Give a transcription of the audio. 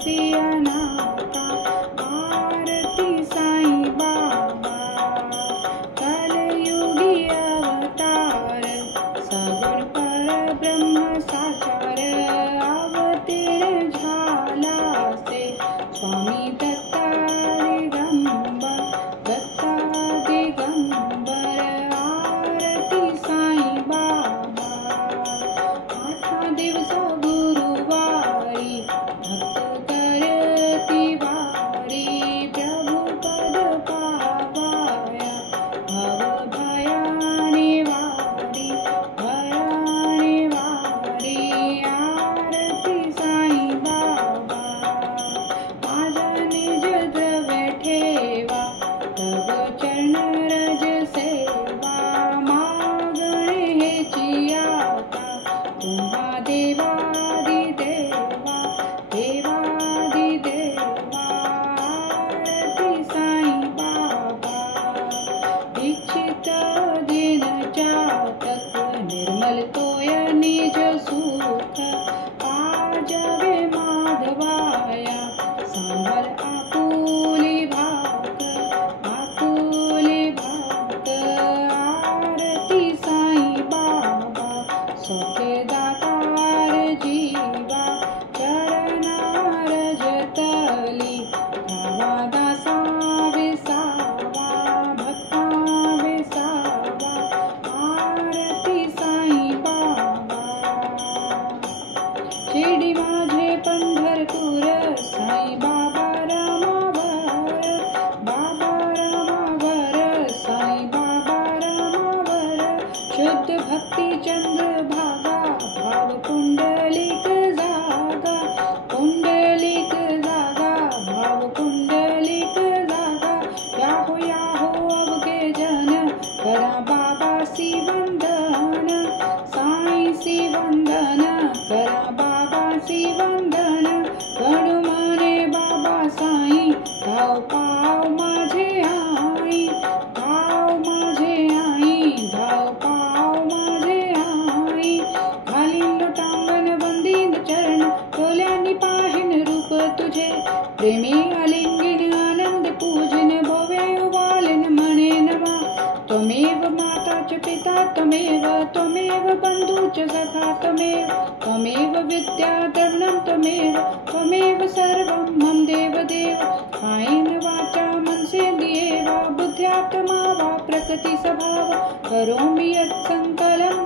सिया नाथा। आरती साईं बाबा कलयुगी अवतार, सगुण पर ब्रह्म साकार अवतीर्ण झाला से स्वामी दत्ता दिगंबर, दत्ता दिगंबर। आरती साईं बाबा आठा दिवस गुरुवारी भक्त करती वारी, प्रभु पद पावाया भव भयाने वारी, भयाने वारी। आरती साईं बाबा माझा निज द्रव्य ठेवा, तव चरण रज सेवा। मागणे हेची आता तुम्हा देवादिदेवा, देवादिदेवा। आरती साईं बाबा दीक्षित दिन चातक, निर्मल तोय निज सुख। पाजवे माधवाया सांभाळ आपुली भाक, आपुली भाक। आरती साईं बाबा सौख्य दातार जीवा, चरणार जतली धावा दासा विसावा, भक्ता विसावा। आरती साईं बाबा शिर्डी माझे पंढरपूर, साईं बाबा रामावर, बाबा रामावर, साईं बाबा रामावर। शुद्ध भक्ती चंद्रभागा, भाव कुंडलिक जागा, कुंडलिक जागा, भाव कुंडलिक जागा। याहो अवघे जन करा बाबासी वंदन, साईं सी वंदन करा बाबासी वंदन। गण माने बाबा साईं धाव पाव माझे आई, धाव माझे आई, धाव पाव माझे आई। घालीन लोटांगण वंदीन चरण, डोल्यांनी पाहिन रूप तुझे। प्रेमी आलिंगन आनंद पूजन, भोवे उवालन मने नवा। त्वमेव माता च पिता त्वमेव, त्वमेव बंधु च सखा त्वमेव, त्वमेव विद्या द्रविणं त्वमेव, त्वमेव सर्वं मम देवदेव। कायेन वाचा मनसेन्द्रियेर्वा बुद्ध्यात्मा वा प्रकृति स्वभाव, करोमि यत् संकलं